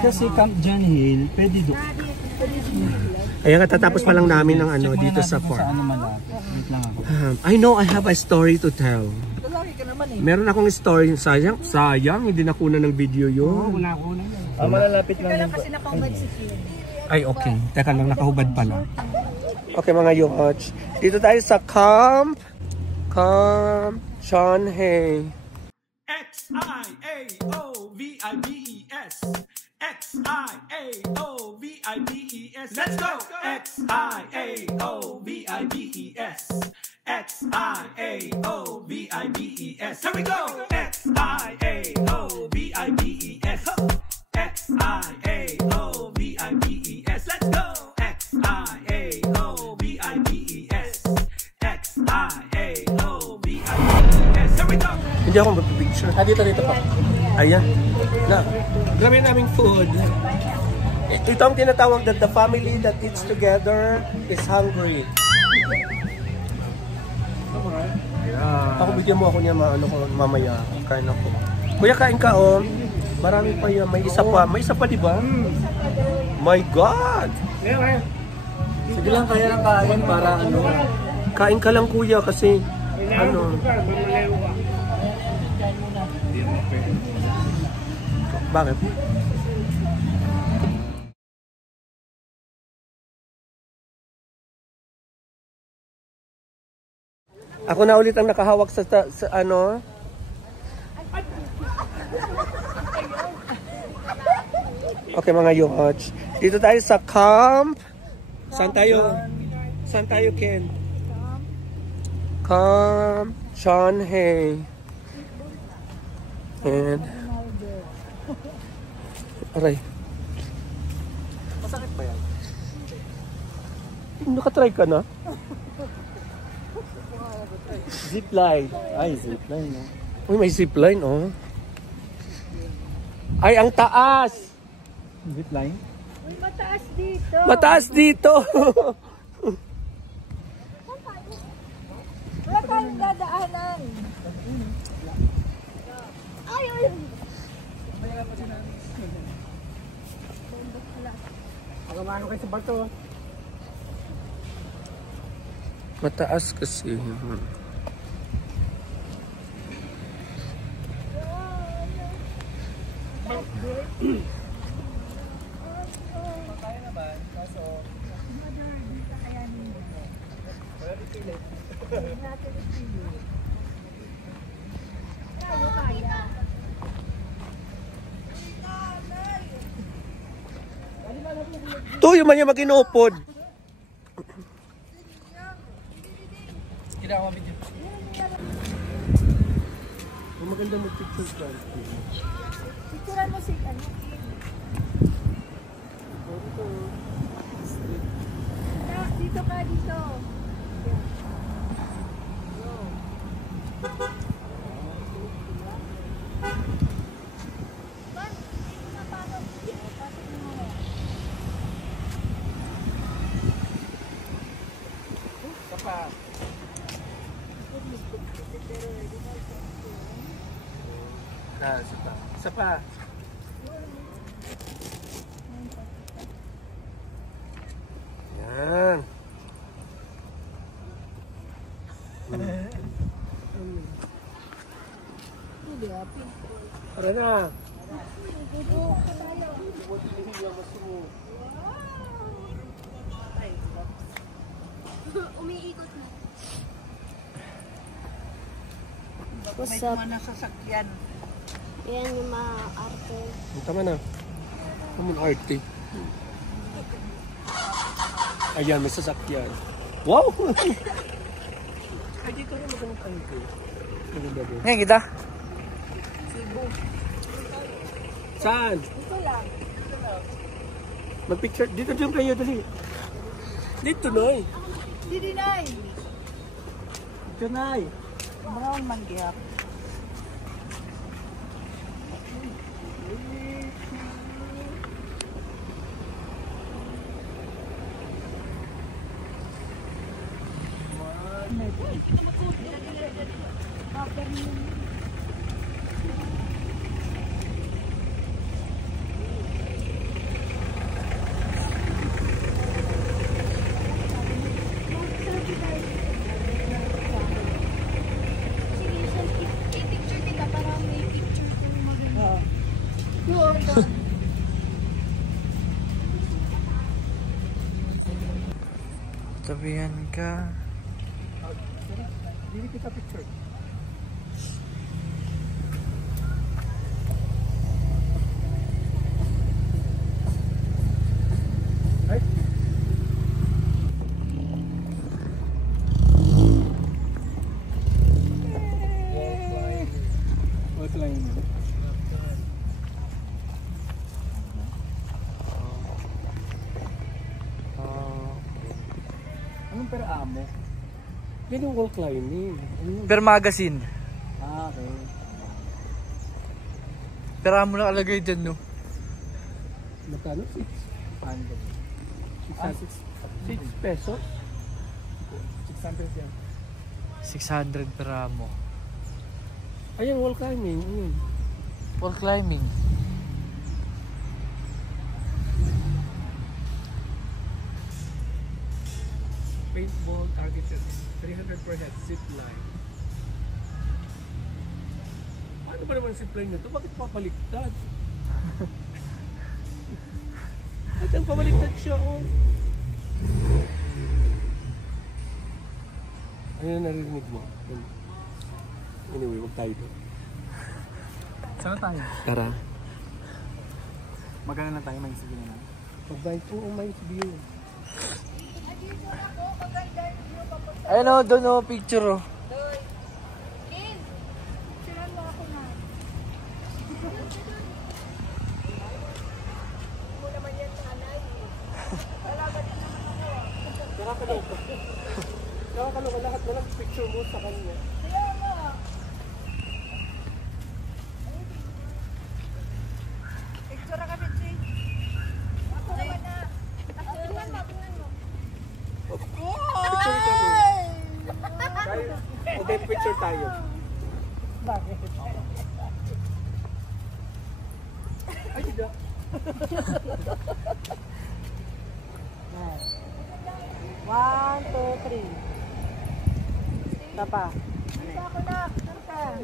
Kasi Camp John Hill, pwede doon. Ayan, katatapos pa lang namin ng ano dito sa park. I know I have a story to tell. Meron akong story. Sayang, hindi nakuna ng video yun. Malalapit lang. Kasi nakahubad si Kim. Ay, okay. Teka lang, nakahubad pala. Okay mga yokoch. Dito tayo sa Camp John Hay. X-I-A-O-V-I-B-E-S. X-I-A-O-V-I-B-E-S. Let's go! X-I-A-O-V-I-B-E-S. X-I-A-O-V-I-B-E-S. Here we go! X-I-A-O-V-I-B-E-S. X-I-A-O-V-I-B-E-S. Let's go! X-I-A-O-V-I-B-E-S. X-I-A-O-V-I-B-E-S. Here we go! Hindi ako magpipicture. Dito pa. Ayan. Na, grabe naming food. Ito ang tinatawag that the family that eats together is hungry. Ako bigyan mo ako niya mamaya. Kain ako. Kuya, kain ka oh. Marami pa yan. May isa pa. May isa pa, di ba? My God! Sige lang, kaya lang kain para ano. Kain ka lang kuya kasi ano. Bakit? Ako na ulit ang nakahawak sa ano. Okay mga yokoch. Dito tayo sa camp. Saan tayo? Saan tayo, Ken? Camp John Hay. And aray. Masakit pa yan? Nakatry ka na? Zipline. Ay, zipline. No? Uy, may zipline, oh. Ay, ang taas! Zipline? Uy, mataas dito. Mataas dito! Wala tayong dadaanan. Ay, uy. Pagkamano kayo sa bato. Mataas kasi. Tuyo man yung maginupod. Maganda mag-picture ka. Picturean mo si ano. Dito ka, dito. Isa pa. Yan. Tara na. Umiikot na. What's up? May mga nasasakyan. Yan yung mga arte. Tama na. Naman arte. Ayan, may sasakyan. Wow! Ay, dito rin magandang arte. Maganda din. Ngayon kita. Saan? Dito lang. Mag-picture. Dito dyan kayo, dali. Dito, Noy. Dito, Nay. Dito, Nay. Brown manggiyap. Tabihan ka. Hindi kita picture. Ay. What's line? Anong pero amo? Yan yung wall climbing. Per magazine. Ah, okay. Pero mo nakalagay dyan, no? Magkano? 6 pesos? 600 yan. 600 per amo. Ayun, wall climbing. Ayun. Wall climbing. Paintball targeted 300 per head, zip line. Ano ba naman zip line nito? Bakit papaliktad? At ang pabaliktad siya, oh. Ano na narinig mo? Anyway, huwag tayo doon. Saan tayo? Tara. Magana na tayo, may sige na. Pag-bike po, may view. Ayun o, doon o, picture o. Kin! Siran mo ako na. Mo naman yan nanay. Talaga din naman ako. Nakakaloka. Nakakaloka lahat na lang picture mo sa kanya. Kaya mo. Picture ka, Bitsi. Ako naman na. Tingnan mo, tingnan mo. Picture tayo. Okay, picture tayo. Bakit? Ay, hindi. One, two, three. Tapa. Isa ako na. Kanta.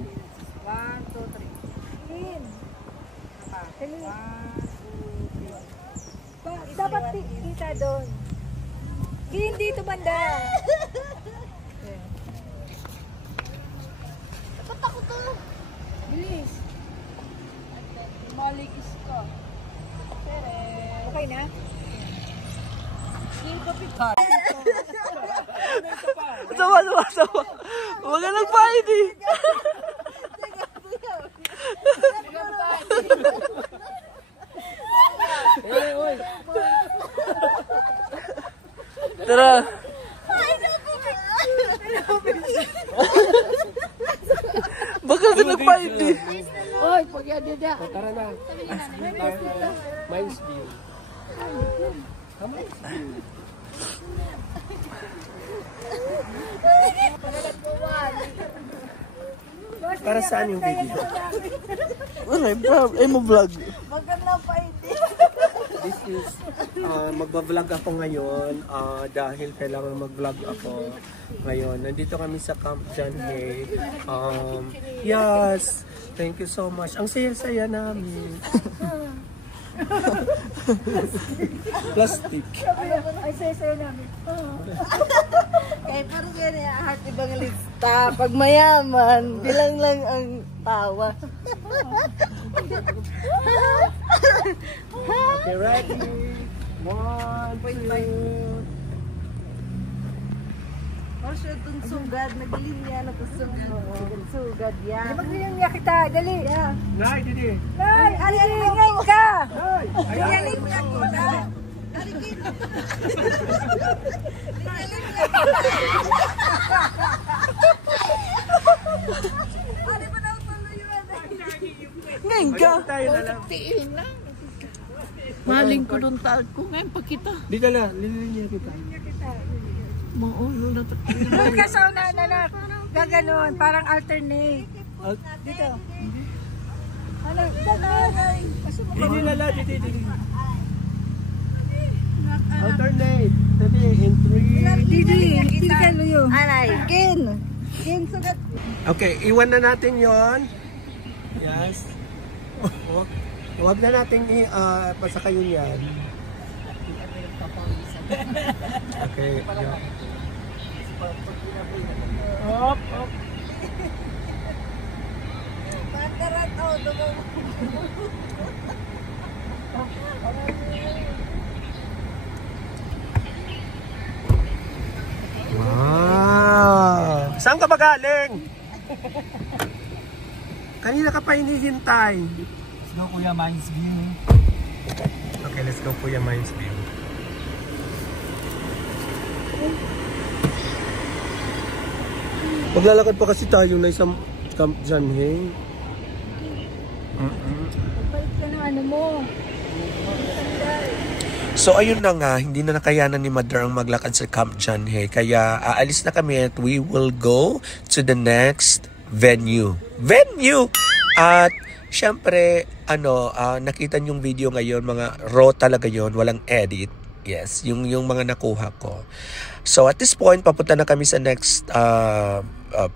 1, 2, 3. Kin. Tapa. 1, 2, 3. Dapat kita doon. Kin, dito banda. Dapat ako to. Bilis. Maligis ko. Okay na? Kin, kapit. Sama. Huwag ka nagpahid eh. Tara. Baka ka nagpahid eh. Oy, pag-yadida. Tara na. Mine's view. Mine's view. Para saan yung video? Wala, mo vlog. Maganda pa hindi. This is, magbablog ako ngayon dahil kailangan mag-vlog ako ngayon. Nandito kami sa Camp John Hay. Yes, thank you so much. Ang saya-saya namin. Plastic. Ay, sayo namin. Kaya parang yan yung heart evangelista. Pag mayaman, bilang lang ang tawa. Okay, ready? 1, 2. Kasi itong sugad, naglinya na ito sugad yan. Maglinya kita, dali. Nay, didi. Nay, alilingan ka. Nay, Alilingan ko na. Ngayon ka. tayo na lang. Maling ko doon taal ko. Ngayon pa kita. Dito na, lilinya kita. Maulo na ito. Kaso na, gaganon, parang alternate. Dito. Ano, Didi lala, didi. Alternate. Didi, in 3. Didi ka luyo. Anay. Kin, sugat. Okay, iwan na natin yon. Yes. Oh. Huwag na natin pasakayin yan. Okay. Yeah. Hop, hop. Pantarat, oh, Wow! Saan ka ba galing? Kanina ka pa hinihintay. Let's go, Kuya Mines View. Okay, let's go Kuya Mines View. Maglalakad pa kasi tayo na isang Camp John Hay. Balik ka ng ano mo. So ayun na nga, hindi na nakayanan ni Mother ang maglakad sa Camp John Hay. Kaya aalis na kami at we will go to the next venue. At syempre, nakita niyong video ngayon, mga raw talaga yon, walang edit. Yes, yung mga nakuha ko. So at this point, papunta na kami sa next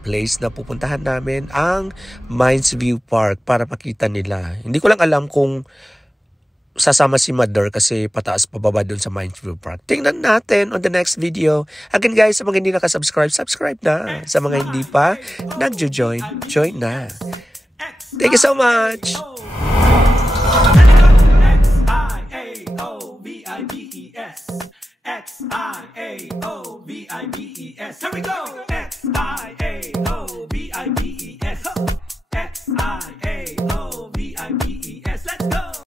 place na pupuntahan namin, ang Mines View Park, para makita nila. Hindi ko lang alam kung sasama si Mother kasi pataas pababa dun sa Mines View Park. Tingnan natin on the next video. Again guys, sa mga hindi nakasubscribe, subscribe na. Sa mga hindi pa nagjo-join, join na. Thank you so much!